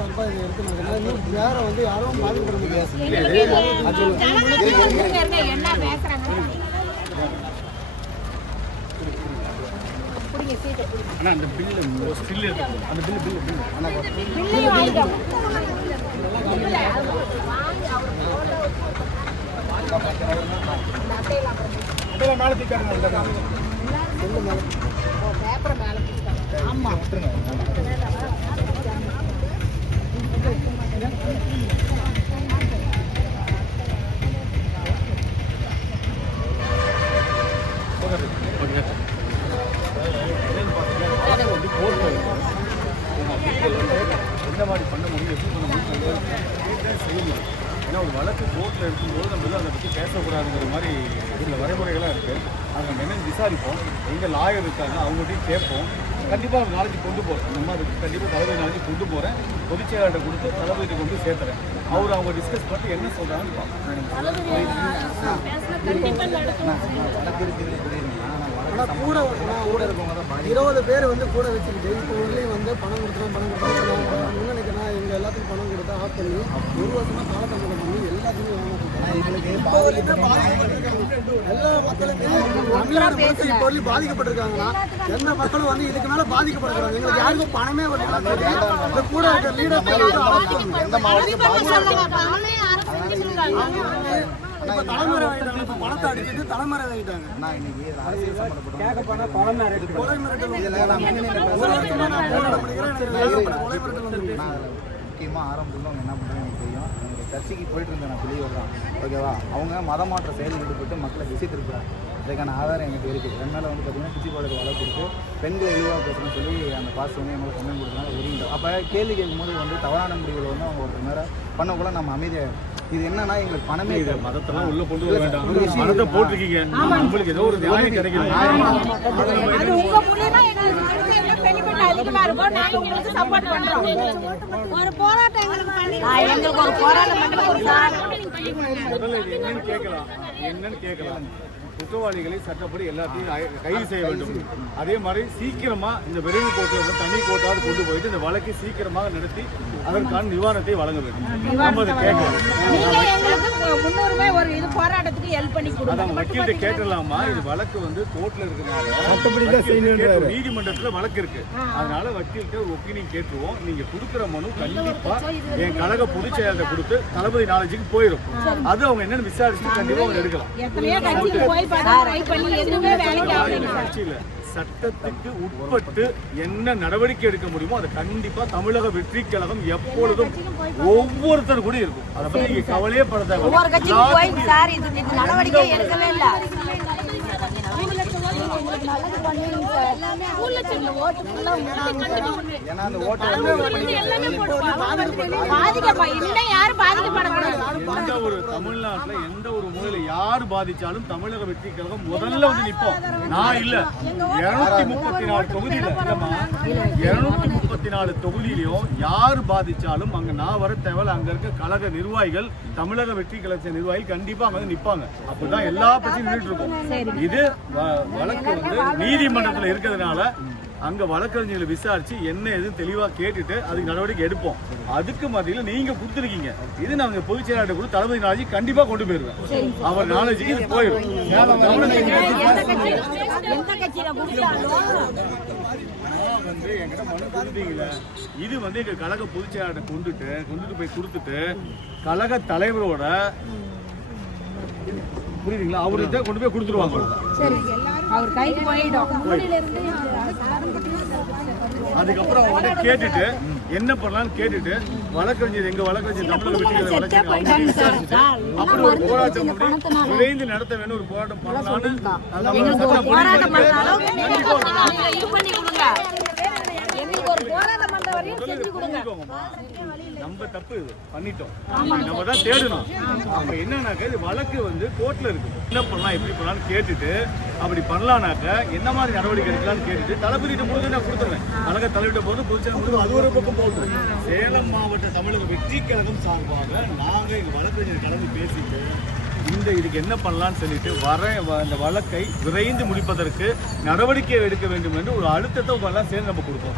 சார்பாக இதை எடுத்துனாங்கன்னா இன்னும் வேற வந்து யாரும் பாதிக்கப்பட முடியாது. ஆனால் அந்த பில்லு ஸ்டில் இருக்கு, அந்த பில்லு ஆனால் மேலே தூக்காருங்க ஆமாம் எந்த மாதிரி பண்ண முடியும், எப்படி பண்ண முடியும் செய்யணும். ஏன்னா ஒரு வழக்கு கோர்ட்டில் இருக்கும்போது நம்ம வந்து அதை பற்றி பேசக்கூடாதுங்கிற மாதிரி சில வரைமுறைகள்லாம் இருக்குது. அதை நம்ம என்னென்னு விசாரிப்போம். எங்கே லாயர் இருக்காங்க அவங்ககிட்டையும் கேட்போம். கண்டிப்பாக அவங்க நாளைக்கு கொண்டு போகிறேன். இந்த மாதிரி கண்டிப்பாக தளபதி நாளைக்கு கொண்டு போகிறேன். பொதுச் செயலாளர்கிட்ட கொடுத்து தளபதியை கொண்டு சேர்த்துறேன். அவங்க டிஸ்கஸ் பண்ணிட்டு என்ன சொல்கிறாங்கன்னு பார்ப்போம். ஆனால் கூட 20 பேர் வந்து கூட வச்சுக்கிட்டு இப்போ ஊர்லேயும் வந்து பணம் கொடுத்துருவோம் நினைக்கிறேன். இவங்க எல்லாத்துக்கும் பணம் கொடுத்தா ஆஃப் பண்ணி 1 வருஷமாக காலதாமதம் பண்ணி எல்லாத்துக்குமே எல்லா மக்களுமே தமிழ்நாடு மக்கள் இப்போ வரையும் பாதிக்கப்பட்டிருக்காங்கன்னா எந்த மக்களும் வந்து இதுக்கு மேலே பாதிக்கப்படுறாங்க. எங்களுக்கு யாருக்கும் பணமே வரல. இந்த கூட இருக்க லீடர் இப்போ தலைமுறை ஆகிட்டாங்க. இப்போ பணத்தை அடிச்சுட்டு தலைமுறை ஆகிட்டாங்க. முக்கியமாக ஆரம்பத்தில் அவங்க என்ன பண்ணுறாங்க எனக்கு தெரியும். அவங்க சர்ச்சைக்கு போயிட்டு இருந்தேன் நான் வெளியே வரலாம். ஓகேவா, அவங்க மதமாற்ற செயலில் ஈடுபட்டு மக்களை திசை திருப்புறாங்க. அதுக்கான ஆதாரம் எங்களுக்கு இருக்குது. என் மேலே வந்து பார்த்தீங்கன்னா பிச்சிப்பாளர் வழக்கு கொடுத்து பெண்கள் இழிவாக பேசணும்னு சொல்லி அந்த பாஸ் வந்து எங்களை கம்ப்ளைண்ட் கொடுத்தாங்க. ஒதுங்கிட்டோம். அப்போ கேள்வி கேட்கும்போது வந்து தவறான முடிவுகளை வந்து அவங்க ஒரு நேரம் பண்ணக்குள்ள நம்ம அமைதியாக இது என்னன்னா எங்களுக்கு பணமே மதத்தெல்லாம் உள்ள கொண்டு வர வேண்டாம். மதத்தை போட்டிருக்கீங்க, உங்களுக்கு ஏதோ ஒரு நியாயம் கிடைக்கணும். என்னன்னு கேட்கலாம். குற்றவாளிகளை சட்டப்படி எல்லாத்தையும் கைது செய்ய வேண்டும். அதே மாதிரி சீக்கிரமா இந்த விரைவு கோர்ட்டில் தனி கோர்ட்டாவது கொண்டு போயிட்டு இந்த வழக்கை சீக்கிரமாக நடத்தி அதற்கான நிவாரணத்தை வழங்க வேண்டும். நம்ம அதை கேட்கலாம். அதான் வக்கீல்கிட்ட கேட்டலாமா, இது வழக்கு வந்து கோர்ட்ல இருக்கிறதுனால நீதிமன்றத்தில் வழக்கு இருக்கு. அதனால வக்கீல்கிட்ட ஒரு ஒப்பீனியன் கேட்டுருவோம். நீங்க கொடுக்குற மனு கண்டிப்பா என் கழக பொதுச் செயலாளர் கொடுத்து தளபதி நாலேஜுக்கு போயிடும். அது அவங்க என்னன்னு விசாரிச்சு கண்டிப்பா அவங்க எடுக்கலாம். சட்டத்துக்கு உட்பட்டு என்ன நடவடிக்கை எடுக்க முடியுமோ அதை கண்டிப்பா தமிழக வெற்றி கழகம் எப்பொழுதும் ஒவ்வொருத்தர் கூட இருக்கும். அதை பத்தி நீங்க கவலையே பட தேவை. எந்த ஒரு தமிழ்நாட்டுல எந்த ஒரு மூலையில யாரு பாதிச்சாலும் தமிழக வெற்றி கழகம் முதல்ல வந்து நிற்போம். நான் இல்ல 234 தொகுதியில 234 தொகுதியிலையும் யாரு பாதிச்சாலும் அங்க நான் வர தேவையில்ல. அங்க இருக்க கழக நிர்வாகிகள் தமிழக வெற்றி கழக நிர்வாகிகள் கண்டிப்பா அங்க வந்து நிப்பாங்க. அப்பதான் எல்லா பிரச்சனையும் நின்றுட்டு இருக்கும். இது வழக்கு வந்து நீதிமன்றத்தில் இருக்கிறதுனால அங்க வழக்கறிஞர்களை விசாரிச்சு என்ன எதுவும் தெளிவா கேட்டுட்டு அதுக்கு நடவடிக்கை எடுப்போம். அதுக்கு மத்தியில நீங்க கொடுத்துருக்கீங்க. இது நாங்க பொதுச் செயலாளர் கூட தளபதி நாலேஜ் கண்டிப்பா கொண்டு போயிருவேன். அவர் நாலேஜுக்கு இது போயிடும். வந்து என்கிட்ட மனு கொடுத்தீங்கள, இது வந்து எங்க கழக பொதுச் செயலாளர் கொண்டுட்டு போய் கொடுத்துட்டு கழக தலைவரோட புரியுதுங்களா, அவர்கிட்ட கொண்டு போய் கொடுத்துருவாங்க. அதுக்கப்புறம் அவங்க கேட்டுட்டு என்ன பண்ணலாம்னு கேட்டுட்டு வழக்கறிஞர் எங்க வழக்கறிஞர் தமிழக வெற்றிகளை வழக்கறிஞர் அப்புறம் ஒரு போராட்டம் விரைந்து நடத்த வேணும். ஒரு போராட்டம் பண்ணலாம்னு நம்ம தப்பு பண்ணிட்டோம். நம்ம தான் தேடணும். அப்ப என்னன்னாக்க இது வழக்கு வந்து கோர்ட்ல இருக்கு. என்ன பண்ணலாம் எப்படி பண்ணலாம்னு கேட்டுட்டு அப்படி பண்ணலாம்னாக்க என்ன மாதிரி நடவடிக்கை எடுக்கலாம்னு கேட்டுட்டு தளபதியிட்ட போது நான் கொடுத்துருவேன். கழக தலைவிட்ட போது பொதுச்செயலாளர் அது ஒரு பக்கம் போட்டு சேலம் மாவட்ட தமிழக வெற்றி கழகம் சார்பாக நாங்க எங்க வழக்கறிஞர் கலந்து பேசிட்டு இதுக்கு என்ன பண்ணலாம்னு சொல்லிட்டு அந்த வழக்கை விரைந்து முடிப்பதற்கு நடவடிக்கை எடுக்க வேண்டும் என்று ஒரு அழுத்தத்தை சேர்ந்து நம்ம கொடுப்போம்.